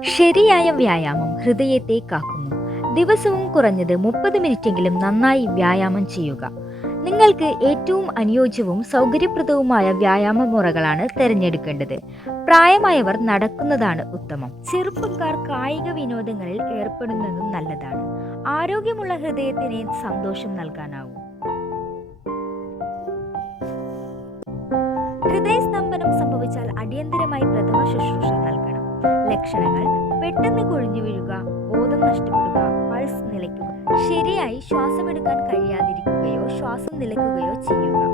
ശരിയായ വ്യായാമം ഹൃദയത്തെ കാക്കുന്നു. ദിവസവും കുറഞ്ഞത് മുപ്പത് മിനിറ്റെങ്കിലും നന്നായി വ്യായാമം ചെയ്യുക. നിങ്ങൾക്ക് ഏറ്റവും അനുയോജ്യവും സൗകര്യപ്രദവുമായ വ്യായാമ മുറകളാണ് തിരഞ്ഞെടുക്കേണ്ടത്. പ്രായമായവർ നടക്കുന്നതാണ് ഉത്തമം. ചെറുപ്പക്കാർ കായിക വിനോദങ്ങളിൽ ഏർപ്പെടുന്നതും നല്ലതാണ്. ആരോഗ്യമുള്ള ഹൃദയത്തിന് സന്തോഷം നൽകാനാവും. ഹൃദയസ്തംഭനം സംഭവിച്ചാൽ അടിയന്തരമായി പ്രഥമ ശുശ്രൂഷ ലക്ഷണങ്ങൾ. പെട്ടെന്ന് കൊഴിഞ്ഞു വീഴുക ബോധം നഷ്ടപ്പെടുക പൾസ് നിലയ്ക്കുക. ശരിയായി ശ്വാസമെടുക്കാൻ കഴിയാതിരിക്കുകയോ ശ്വാസം നിലയ്ക്കുകയോ ചെയ്യുക.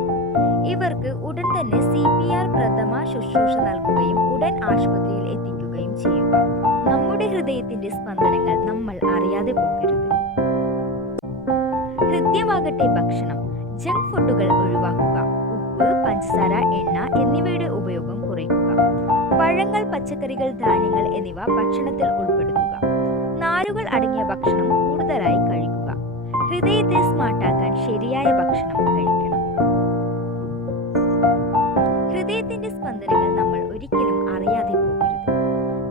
ഇവർക്ക് ഉടൻ തന്നെ സി പി ആർ പ്രഥമ ശുശ്രൂഷ നൽകുകയും ഉടൻ ആശുപത്രിയിൽ എത്തിക്കുകയും ചെയ്യുക. നമ്മുടെ ഹൃദയത്തിന്റെ സ്പന്ദനങ്ങൾ നമ്മൾ അറിയാതെ പോകരുത്. ഹൃദ്യമാകട്ടെ ഭക്ഷണം. ജങ്ക് ഫുഡുകൾ ഒഴിവാക്കുക. ഉപ്പ് പഞ്ചസാര എണ്ണ പഴങ്ങൾ പച്ചക്കറികൾ ധാന്യങ്ങൾ എന്നിവ ഭക്ഷണത്തിൽ ഉൾപ്പെടുത്തുക. നാരുകൾ അടങ്ങിയ ഭക്ഷണം കൂടുതലായി കഴിക്കുക. ഹൃദയത്തെ സ്മാർട്ടാക്കാൻ ശരിയായ ഭക്ഷണം കഴിക്കണം. ഹൃദയത്തിന്റെ സ്പന്ദനങ്ങൾ നമ്മൾ ഒരിക്കലും അറിയാതെ പോകരുത്.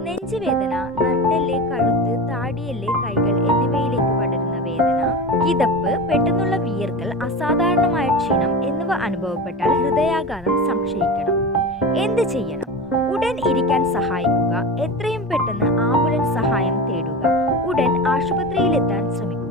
നെഞ്ചുവേദന നട്ടല്ലേ കഴുത്ത് താടിയല്ലേ കൈകൾ എന്നിവയിലേക്ക് പടരുന്ന വേദന കിതപ്പ് പെട്ടെന്നുള്ള വിയർക്കൽ അസാധാരണമായ ക്ഷീണം എന്നിവ അനുഭവപ്പെട്ടാൽ ഹൃദയാഘാതം സംശയിക്കണം. എന്ത് ചെയ്യണം? ഉടൻ ഇരിക്കാൻ സഹായിക്കുക. എത്രയും പെട്ടെന്ന് ആംബുലൻസ് സഹായം തേടുക. ഉടൻ ആശുപത്രിയിലെത്താൻ ശ്രമിക്കുക.